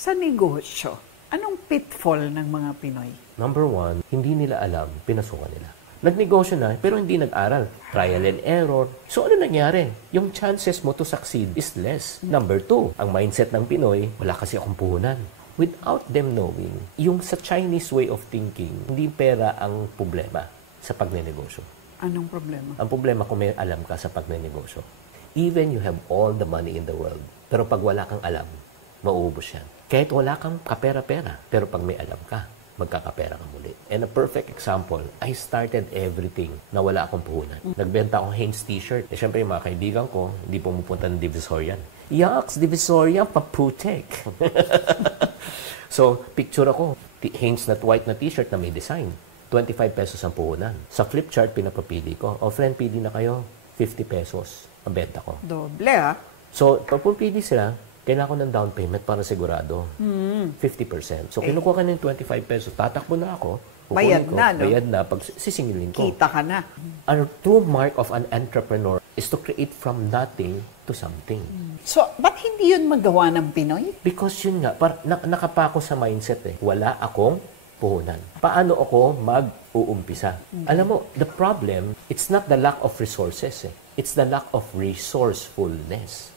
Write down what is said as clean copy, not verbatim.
Sa negosyo, anong pitfall ng mga Pinoy? Number one, hindi nila alam, pinasukan nila. Nagnegosyo na, pero hindi nag-aral. Trial and error. So ano nangyari? Yung chances mo to succeed is less. Number two, ang mindset ng Pinoy, wala kasi akong puhunan. Without them knowing, yung sa Chinese way of thinking, hindi pera ang problema sa pagnenegosyo. Anong problema? Ang problema kung may alam ka sa pagnenegosyo. Even you have all the money in the world, pero pag wala kang alam, mauubos yan. Kahit wala kang kapera-pera, pero pag may alam ka, magkakapera ka muli. And a perfect example, I started everything na wala akong puhunan. Nagbenta akong Hanes t-shirt. Siyempre, yung mga kaibigan ko, hindi pumupunta ng Divisoria. Yucks, Divisoria, paputek. So, picture ako, Hanes na white na t-shirt na may design. 25 pesos ang puhunan. Sa flip chart, pinapapili ko. O friend, pili na kayo, 50 pesos ang benta ko. Doble, ah. So, pag pumili sila, kailangan ko ng down payment para sigurado. 50%. So, kinukuha ka ng 25 pesos, tatakbo na ako. Bayad ko, na, no? Bayad na, pag sisingilin ko. Kita ka na. A true mark of an entrepreneur is to create from nothing to something. So, ba't hindi yun magawa ng Pinoy? Because yun nga, nakapako sa mindset eh. Wala akong puhunan. Paano ako mag-uumpisa? Alam mo, the problem, it's not the lack of resources eh. It's the lack of resourcefulness.